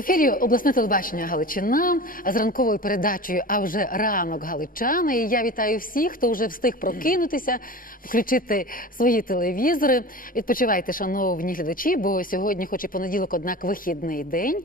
ефірі обласне телебачення Галичина з ранковою передачею А вже ранок Галичани. І я вітаю всіх, хто вже встиг прокинутися, включити свої телевізори. Відпочивайте, шановні глядачі, бо сьогодні, хоч і понеділок, однак вихідний день,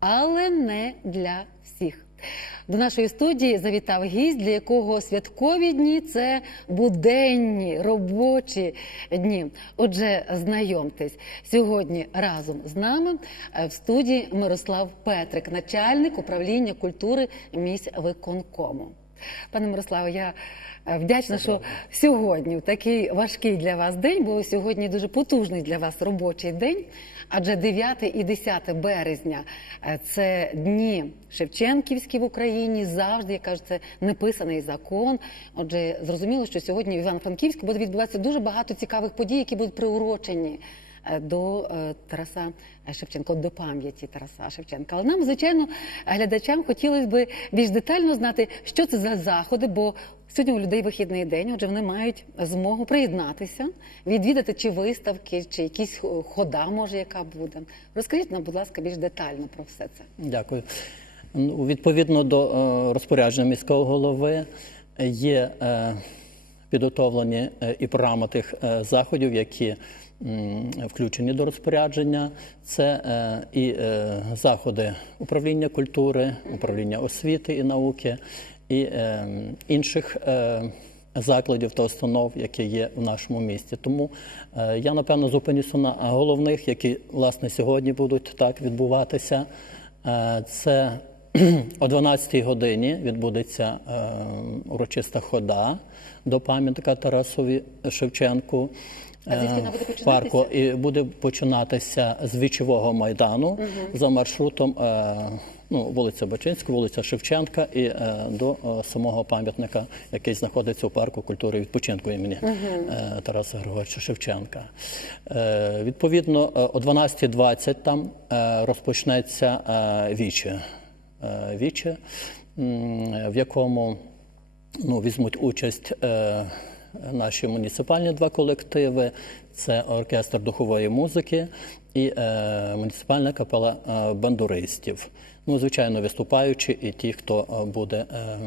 але не для всіх. До нашої студії завітав гість, для якого святкові дні це буденні робочі дні. Отже, знайомтесь сьогодні разом з нами е, в студії Мирослав Петрик, начальник управління культури міськвиконкому. Пане Мирославе, я е, вдячна, що сьогодні в такий важкий для вас день, бо сьогодні дуже потужний для вас робочий день. Адже 9 і 10 березня е, це дні Шевченківські в Україні. Завжди я кажу, це неписаний закон. Отже, зрозуміло, що сьогодні в Івано-Франківську буде відбуватися дуже багато цікавих подій, які будуть приурочені до е, Тараса Шевченка, до пам'яті Тараса Шевченка. Але нам, звичайно, глядачам хотілося б більш детально знати, що це за заходи, бо сьогодні у людей вихідний день, отже, вони мають змогу приєднатися, відвідати чи виставки, чи якісь е, хода, може, яка буде. Розкажіть нам, будь ласка, більш детально про все це. Дякую. Ну, Відповідно до е, розпорядження міського голови є е, підготовлені е, і програма тих е, заходів, які включені до розпорядження. Це е, і заходи управління культури, управління освіти і науки, і інших. Закладів та установ, які є в нашому місті. Тому я напевно зупинюся на головних, які власне сьогодні будуть так відбуватися. Це о 12-й годині відбудеться е, урочиста хода до пам'ятника Тарасові Шевченку. А е, буде в парку і буде починатися з вічового майдану за маршрутом е, ну, вулиця Бачинська, вулиця Шевченка і е, до е, самого пам'ятника, який знаходиться у парку культури відпочинку імені е, Тараса Григоровича Шевченка. Е, відповідно, е, о 12.20 там е, розпочнеться е, віче. Е, віче, в якому ну, візьмуть участь е, наші муніципальні два колективи: це оркестр духової музики і е, муніципальна капела е, бандуристів. Ну, звичайно, виступаючі і ті, хто буде е,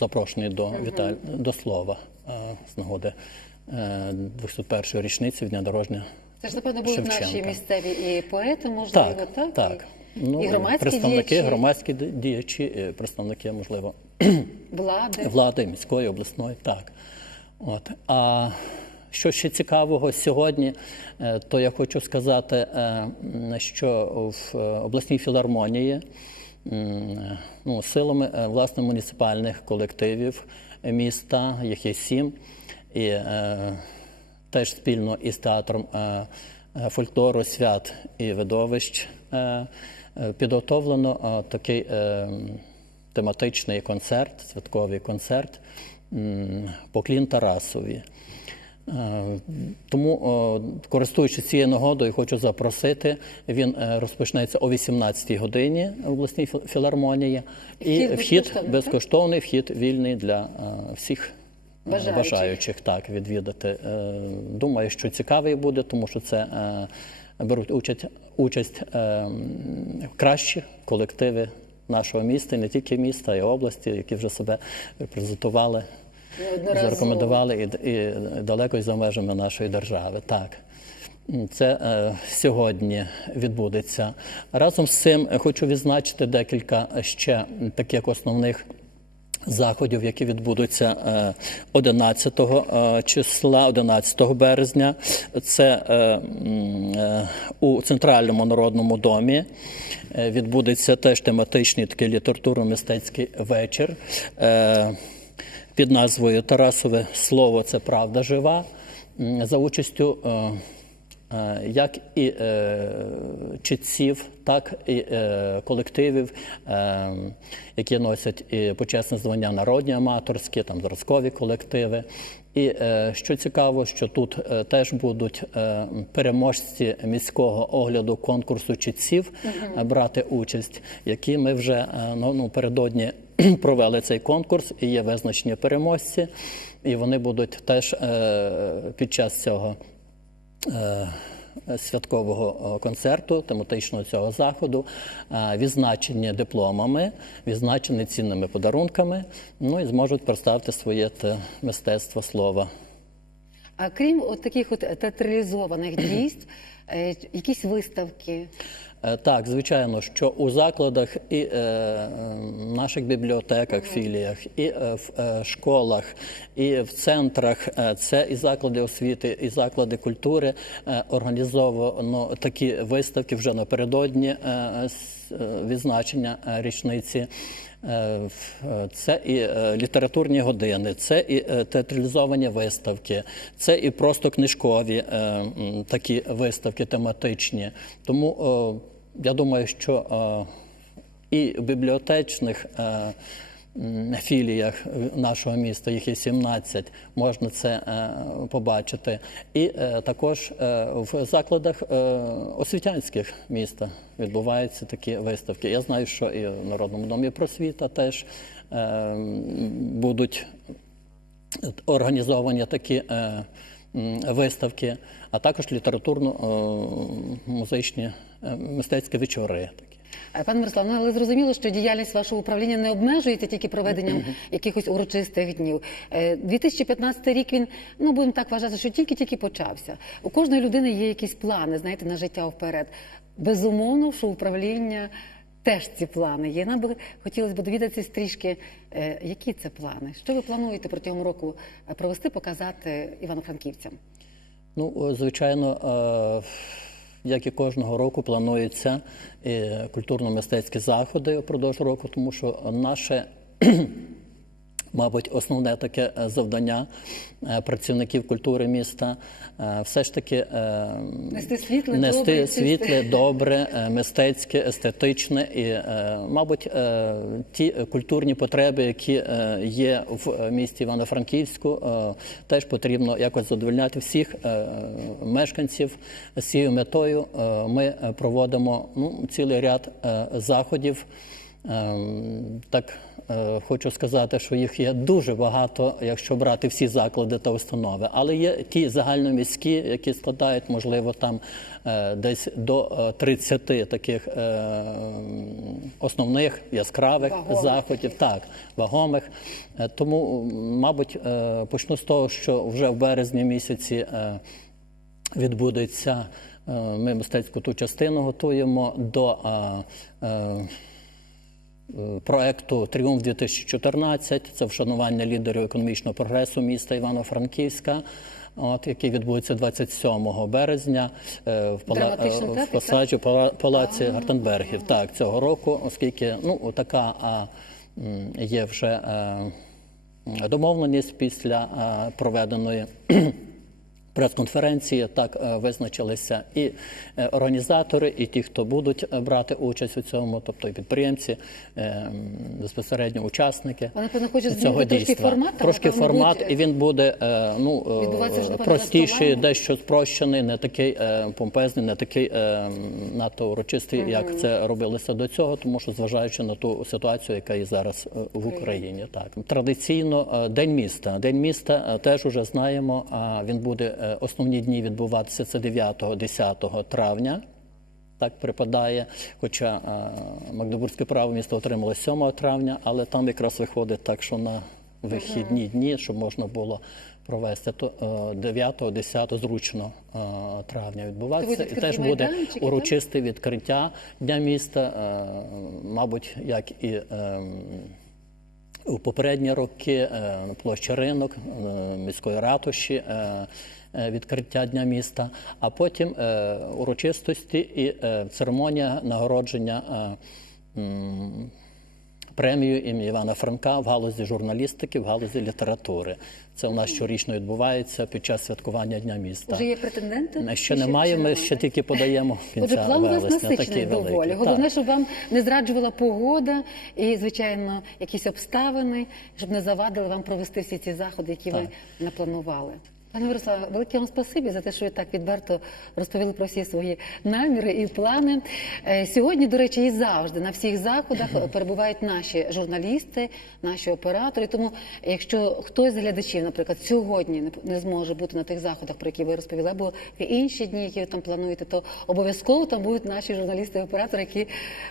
запрошений до, віталь... до слова е, з нагоди е, 201-ї річниці Дня народження. Це ж, напевно, будуть наші місцеві і поети, можливо, Так, так? так. Ну, і громадські представники, діячі, громадські діячі, представники, можливо, влади. влади міської, обласної, так. От. А що ще цікавого сьогодні, е, то я хочу сказати, е, що в е, обласній філармонії е, ну, силами е, власне муніципальних колективів міста, їх є сім, і е, теж спільно із театром е, е, фольклору, свят і видовищ е, е, підготовлено е, такий е, тематичний концерт, святковий концерт Поклін Тарасові. Е, Тому, користуючись цією нагодою, хочу запросити. Він розпочнеться о 18-й годині в обласній філ- філармонії. І Вхід вхід безкоштовний, вхід вільний для всіх Бажаючих. бажаючих так, відвідати. Думаю, що цікавий буде, тому що це беруть участь, участь е, кращі колективи нашого міста, і не тільки міста, а й області, які вже себе репрезентували, зарекомендували і, і далеко і за межами нашої держави. Так. Це е, сьогодні відбудеться. Разом з цим хочу відзначити декілька ще таких основних заходів, які відбудуться е, 11 е, числа, 11 березня. Це е, е, у Центральному народному домі е, відбудеться теж тематичний такий літературно-мистецький вечір е, під назвою Тарасове слово це правда жива за участю. Е, як і е, читців, так і е, колективів, е, які носять і почесне звання народні аматорські, там зразкові колективи. І е, що цікаво, що тут е, теж будуть е, переможці міського огляду конкурсу читців е, брати участь, які ми вже е, ну, ну, передодні провели цей конкурс і є визначені переможці, і вони будуть теж е, під час цього святкового е, концерту, тематичного цього заходу, е, відзначені дипломами, відзначені цінними подарунками, ну і зможуть представити своє те мистецтво слова. А крім от таких от театралізованих дійств, е, якісь виставки. Е, Так, звичайно, що у закладах і е, наших бібліотеках, філіях, і е, в е, школах, і в центрах е, це і заклади освіти, і заклади культури е, організовано такі виставки вже напередодні е, е, відзначення е, річниці. Е, Це і літературні години, це і театралізовані виставки, це і просто книжкові такі виставки тематичні. Тому я думаю, що е, і в бібліотечних е, філіях нашого міста, їх є 17, можна це е, побачити. І також в закладах освітянських міста відбуваються такі виставки. Я знаю, що і в Народному домі просвіта теж будуть організовані такі виставки, а також літературно-музичні мистецькі вечори. Такі. Е, Пане Мирослав, ну але зрозуміло, що діяльність вашого управління не обмежується тільки проведенням якихось урочистих днів. Е, 2015 рік він, ну будемо так вважати, що тільки-тільки почався. У кожної людини є якісь плани, знаєте, на життя вперед. Безумовно, що управління теж ці плани є. Нам би хотілося б довідатися трішки, е, які це плани. Що ви плануєте протягом року е, провести, показати івано-франківцям? Ну, звичайно, е, як і кожного року, плануються культурно-мистецькі заходи упродовж року, тому що наше. Мабуть, основне таке е, завдання е, працівників культури міста е, все ж таки Нести світле, нести добре, світле, добре, мистецьке, естетичне і, мабуть, ті культурні потреби, які є в місті Івано-Франківську, теж потрібно якось задовольняти всіх мешканців. З цією метою ми проводимо ну, цілий ряд заходів. Ем, Так е, хочу сказати, що їх є дуже багато, якщо брати всі заклади та установи. Але є ті загальноміські, які складають, можливо, там е, десь до е, 30 таких е, основних яскравих Вагомих. заходів, так, вагомих. Тому, мабуть, почну з того, що вже в березні місяці. відбудеться. Ми мистецьку ту частину готуємо до проекту Тріумф 2014 Це вшанування лідерів економічного прогресу міста Івано-Франківська. От, який відбудеться 27 березня е, в, пала... Е, в пасажі пала- палаці Гартенбергів. Так, цього року, оскільки ну, така а, є вже е, домовленість після е, проведеної прес-конференції так е, визначилися і е, організатори, і ті, хто будуть е, брати участь у цьому, тобто і підприємці, безпосередньо учасники Вони, напевно, цього змінити трошки дійства. формат, Трошки формат, будуть, і він буде ну, простіший, дещо спрощений, не такий помпезний, не такий надто урочистий, як це робилося до цього, тому що зважаючи на ту ситуацію, яка є зараз в Україні. Так традиційно день міста. День міста теж уже знаємо. Він буде основні дні відбуватися це 9-10 травня. Так припадає, хоча е, Магдебурзьке право місто отримало 7 травня, але там якраз виходить так, що на вихідні дні, щоб можна було провести, то е, 9-10 зручно е, травня відбуватися. Тобто І теж буде урочисте відкриття Дня міста, е, мабуть, як і. Е, у попередні роки площа ринок е, міської ратуші, е, е, відкриття Дня міста, а потім е, урочистості і е, церемонія нагородження е, премію імені Івана Франка в галузі журналістики, в галузі літератури. Це у нас щорічно відбувається під час святкування Дня міста. Вже є претенденти? Ще немає, ми ще тільки подаємо Отже, кінця план у вас насичений доволі. Головне, щоб вам не зраджувала погода і, звичайно, якісь обставини, щоб не завадили вам провести всі ці заходи, які ви напланували. Пане Мирославе, велике вам спасибі за те, що ви так відверто розповіли про всі свої наміри і плани. Е, Сьогодні, до речі, і завжди на всіх заходах перебувають наші журналісти, наші оператори. Тому, якщо хтось з глядачів, наприклад, сьогодні не- не зможе бути на тих заходах, про які ви розповіли, або в інші дні, які ви там плануєте, то обов'язково там будуть наші журналісти і оператори, які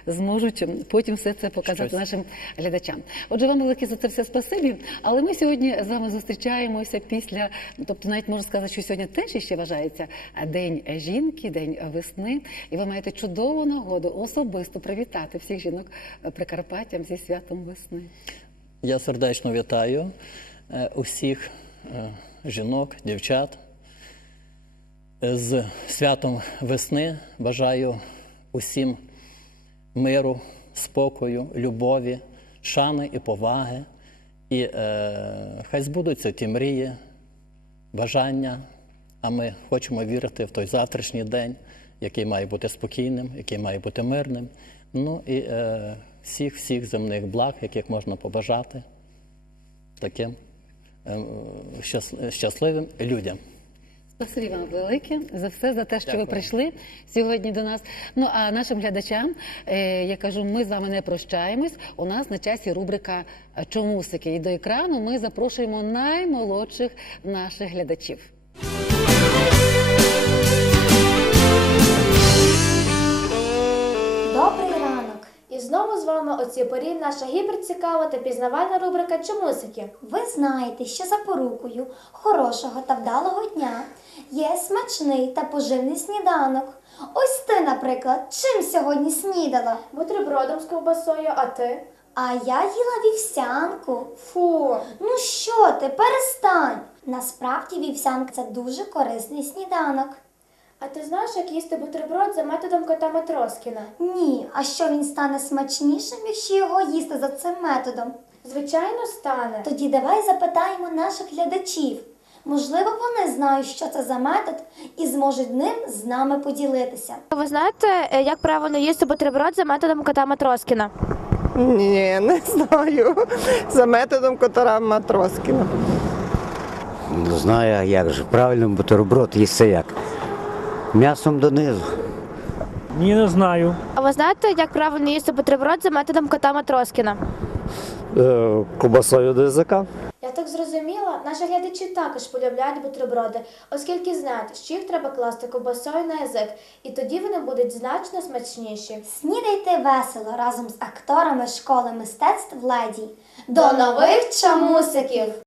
зможуть потім все це показати Щось. нашим глядачам. Отже, вам велике за це все спасибі. Але ми сьогодні з вами зустрічаємося після, тобто навіть можна сказати, що сьогодні теж ще вважається День жінки, День весни. І ви маєте чудову нагоду особисто привітати всіх жінок Прикарпаттям зі святом весни. Я сердечно вітаю е, усіх е, жінок, дівчат. З святом весни бажаю усім миру, спокою, любові, шани і поваги. І е, хай збудуться ті мрії, бажання. А ми хочемо вірити в той завтрашній день, який має бути спокійним, який має бути мирним. Ну і е, всіх всіх земних благ, яких можна побажати таким е, щасливим людям. Спасибі вам велике за все, за те, що Дякую. ви прийшли сьогодні до нас. Ну а нашим глядачам е, я кажу, ми з вами не прощаємось. У нас на часі рубрика Чомусики. І до екрану ми запрошуємо наймолодших наших глядачів. Знову з вами о цій порі наша гіперцікава та пізнавальна рубрика Чомусики. Ви знаєте, що за порукою хорошого та вдалого дня є смачний та поживний сніданок. Ось ти, наприклад, чим сьогодні снідала? Бутербродом з ковбасою, а ти? А я їла вівсянку. Фу! Ну що ти, перестань! Насправді вівсянка це дуже корисний сніданок. А ти знаєш, як їсти бутерброд за методом кота Матроскіна? Ні, а що він стане смачнішим, якщо його їсти за цим методом? Звичайно, стане. Тоді давай запитаємо наших глядачів. Можливо, вони знають, що це за метод, і зможуть ним з нами поділитися. Ви знаєте, е, як правильно їсти бутерброд за методом кота Матроскіна? Ні, не знаю. За методом котара Матроскіна. Не знаю, а як же. Правильно бутерброд їсти як? М'ясом донизу. Ні, не знаю. А ви знаєте, як правильно їсти бутерброд за методом кота Матроскіна? Е, Кобасою до язика. Я так зрозуміла, наші глядачі також полюбляють бутерброди, оскільки знають, що їх треба класти ковбасою на язик, і тоді вони будуть значно смачніші. Снідайте весело разом з акторами школи мистецтв Леді. До нових чамусиків!